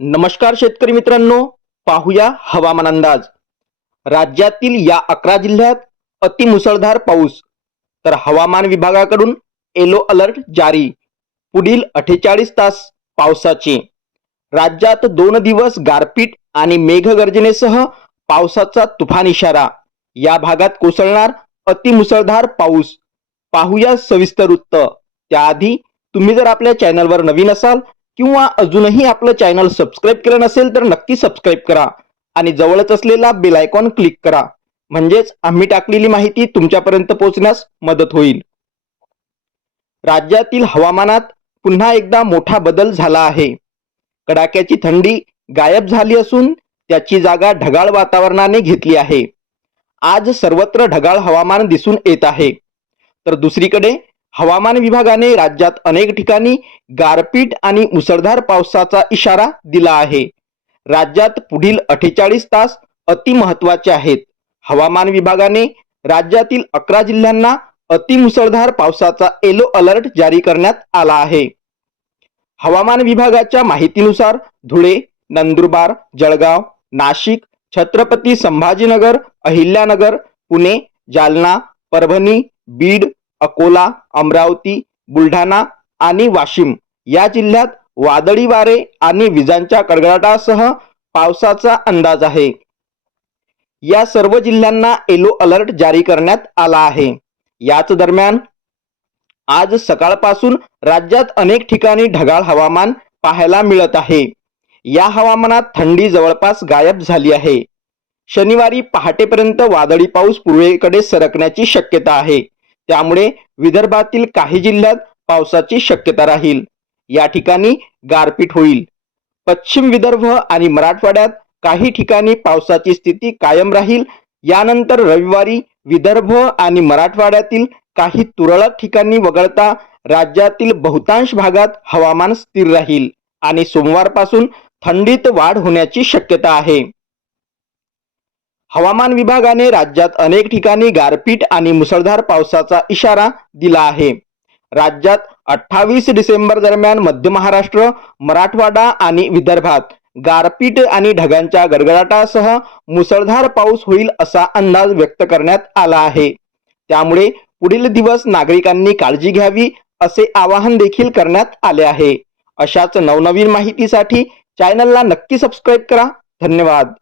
नमस्कार शेतकरी मित्रांनो पाहूया हवामान अंदाज. राज्यातील या अकरा जिल्ह्यात अतिमुसळधार पाऊस तर हवामान विभागाकडून येलो अलर्ट जारी. पुढील अठ्ठेचाळीस तास पावसाचे. राज्यात दोन दिवस गारपीट आणि मेघगर्जनेसह पावसाचा तुफान इशारा. या भागात कोसळणार अतिमुसळधार पाऊस. पाहूया सविस्तर वृत्त. त्याआधी तुम्ही जर आपल्या चॅनलवर नवीन असाल किंवा अजूनही आपलं चॅनल सबस्क्राईब केलं नसेल तर नक्की सबस्क्राईब करा. आणि जवळच असलेला बेल आयकॉन क्लिक करा. म्हणजेच आम्ही टाकलेली माहिती तुमच्यापर्यंत पोहोचण्यास मदत होईल. राज्यातील हवामानात पुन्हा एकदा मोठा बदल झाला आहे. कडाक्याची थंडी गायब झाली असून त्याची जागा ढगाळ वातावरणाने घेतली आहे. आज सर्वत्र ढगाळ हवामान दिसून येत आहे. तर दुसरीकडे हवामान विभागाने राज्यात अनेक ठिकाणी गारपीट आणि मुसळधार पावसाचा इशारा दिला आहे. राज्यात पुढील अठ्ठेचाळीस तास अतिमहत्वाचे आहेत. हवामान विभागाने राज्यातील अकरा जिल्ह्यांना अतिमुसळधार पावसाचा येलो अलर्ट जारी करण्यात आला आहे. हवामान विभागाच्या माहितीनुसार धुळे नंदुरबार जळगाव नाशिक छत्रपती संभाजीनगर अहिल्यानगर पुणे जालना परभणी बीड अकोला अमरावती बुलढाणा आणि वाशिम या जिल्ह्यात वादळी वारे आणि विजांच्या कडकडाटासह पावसाचा अंदाज आहे. या सर्व जिल्ह्यांना येलो अलर्ट जारी करण्यात आला आहे. याच दरम्यान आज सकाळपासून राज्यात अनेक ठिकाणी ढगाळ हवामान पाहायला मिळत आहे. या हवामानात थंडी जवळपास गायब झाली आहे. शनिवारी पहाटेपर्यंत वादळी पाऊस पूर्वेकडे सरकण्याची शक्यता आहे. त्यामुळे विदर्भातील काही जिल्ह्यात पावसाची शक्यता राहील. या ठिकाणी गारपीट होईल. पश्चिम विदर्भ आणि मराठवाड्यात काही ठिकाणी पावसाची स्थिती कायम राहील. यानंतर रविवारी विदर्भ आणि मराठवाड्यातील काही तुरळक ठिकाणी वगळता राज्यातील बहुतांश भागात हवामान स्थिर राहील आणि सोमवारपासून थंडीत वाढ होण्याची शक्यता आहे. हवामान विभागाने राज्यात अनेक ठिकाणी गारपीट आणि मुसळधार पावसाचा इशारा दिला आहे. राज्यात अठ्ठावीस डिसेंबर दरम्यान मध्य महाराष्ट्र मराठवाडा आणि विदर्भात गारपीट आणि ढगांच्या गडगडाटासह मुसळधार पाऊस होईल असा अंदाज व्यक्त करण्यात आला आहे. त्यामुळे पुढील दिवस नागरिकांनी काळजी घ्यावी असे आवाहन देखील करण्यात आले आहे. अशाच नवनवीन माहितीसाठी चॅनलला नक्की सबस्क्राईब करा. धन्यवाद.